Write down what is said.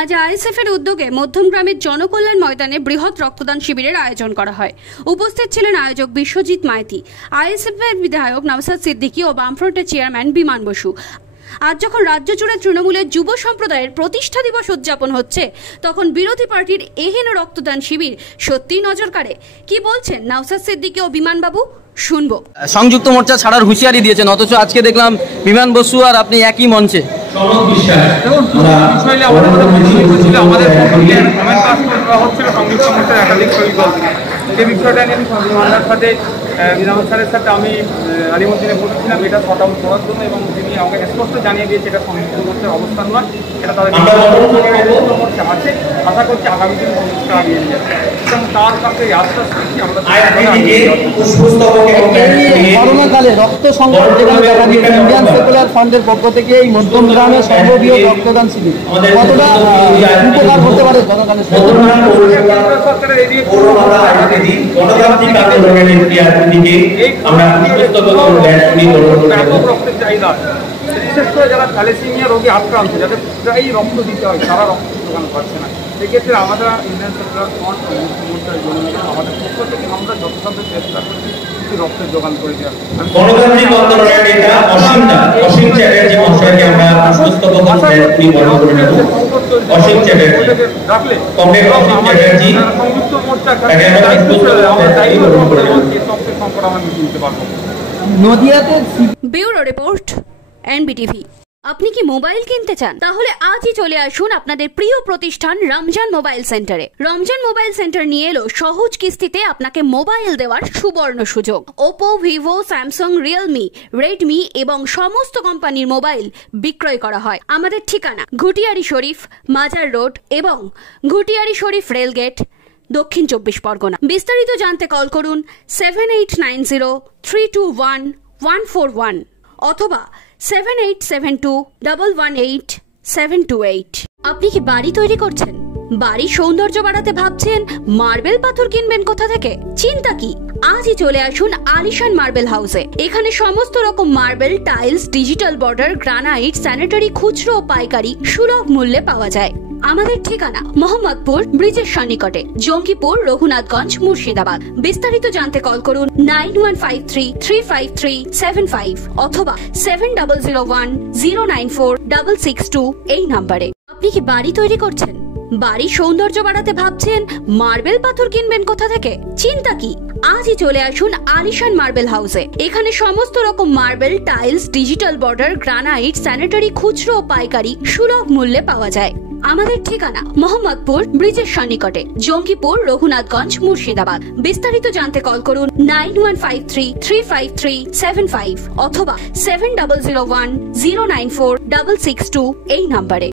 আজ আইএসএফ এর উদ্যোগে মধ্যমগ্রামের জনকল্যাণ ময়দানে বৃহৎ রক্তদান শিবিরের আয়োজন করা হয়। উপস্থিত ছিলেন আয়োজক বিশ্বজিৎ মাইতি, আইএসএফ এর বিধায়ক নওশাদ সিদ্দিকী ও বামফ্রন্টের চেয়ারম্যান বিমান বসু। আজ যখন রাজ্য জুড়ে তৃণমূলের যুব সম্প্রদায়ের প্রতিষ্ঠা দিবস উদযাপন হচ্ছে, তখন বিরোধী পার্টির এহেন রক্তদান শিবির সত্যিই নজর কাড়ে। কি বলছেন নওশাদ সিদ্দিকী ও বিমান বাবু, শুনবো। সংযুক্ত মোর্চা ছাড়ার হুঁশিয়ারি দিয়েছেন, অথচ আজকে দেখলাম বিমান বসু আর আপনি একই মঞ্চে। যে বিষয়টা নিয়ে আমি সাথে বিধান স্যারের সাথে আমি আলিমুদ্দিনে বসেছিলাম এটা শর্ট আউট করার জন্য, এবং তিনি আমাকে স্পষ্ট জানিয়ে দিয়েছে এটা সংযুক্ত মোর্চার অবস্থান নয়, এটা তাদের মোর্চা আছে। আশা করছি আগামী দিন সংযুক্ত এগিয়ে নিয়ে যাবে এবং তার কাছে আশ্বাস করছি আমরা। করোনাকালে রক্ত সংকট যেখানে দেখা দিয়েছে, ইন্ডিয়ান সেকুলার ফান্ডের পক্ষ থেকে এই মধ্যমগ্রামে সর্ববৃহৎ রক্তদান শিবির কতটা উপকার হতে পারে জনগণের? সরকারের এদিকে রক্তের চাহিদা, বিশেষ করে যারা থ্যালাসেমিয়া রোগে আক্রান্ত, যাদের প্রায়ই রক্ত দিতে হয়, তারা রক্ত যোগান পাচ্ছে না। সেক্ষেত্রে আমরা ইন্ডিয়ান সেকুলার ফ্রন্ট মোর্চার জন্য আমাদের পক্ষ থেকে আমরা যথাসাধ্য চেষ্টা করছি রক্তের যোগান করে দেওয়ার। সংযুক্ত মোর্চা সংকট আমরা মিটিয়ে নিতে পারবো। Bureau report, NBTV. আপনি কি মোবাইল কিনতে চান? তাহলে আজই চলে আসুন আপনাদের প্রিয় প্রতিষ্ঠান রমজান মোবাইল সেন্টারে। রমজান মোবাইল সেন্টার নিয়ে এলো সহজ কিস্তিতে আপনাকে মোবাইল দেওয়ার সুবর্ণ সুযোগ। Oppo, Vivo, Samsung, Realme, Redmi এবং সমস্ত কোম্পানির মোবাইল বিক্রয় করা হয়। আমাদের ঠিকানা ঘুটিয়ারি শরীফ, মাজার রোড এবং ঘুটিয়ারি শরীফ রেলগেট, দক্ষিণ 24 পরগনা। বিস্তারিত জানতে কল করুন 7890321141 অথবা 7872118728। আপনি কি বাড়ি তৈরি করছেন? বাড়ির সৌন্দর্য বাড়াতে ভাবছেন মার্বেল পাথর কিনবেন কোথা থেকে? চিন্তা কি, আজই চলে আসুন আলিশান মার্বেল হাউসে। এখানে সমস্ত রকম marble, tiles, digital border, granite, sanitary খুচরো ও পাইকারি সুলভ মূল্যে পাওয়া যায়। আমাদের ঠিকানা মোহাম্মদপুর ব্রিজের সন্নিকটে, জঙ্গিপুর, রঘুনাথগঞ্জ, মুর্শিদাবাদ। বিস্তারিত জানতে কল করুন 9153353755 অথবা 7001094662 এই নম্বরে। আপনি কি বাড়ি তৈরি করছেন? বাড়ির সৌন্দর্য বাড়াতে ভাবছেন মার্বেল পাথর কিনবেন কোথা থেকে? চিন্তা কি, আজই চলে আসুন আলিশান মার্বেল হাউসে। এখানে সমস্ত রকম marble, tiles, digital border, granite, sanitary খুচরো ও পাইকারি সুলভ মূল্যে পাওয়া যায়। আমাদের ঠিকানা মোহাম্মদপুর ব্রিজের সন্নিকটে, জঙ্গিপুর, রঘুনাথগঞ্জ, মুর্শিদাবাদ। বিস্তারিত জানতে কল করুন 9153353755 অথবা 7001094662 এই নম্বরে।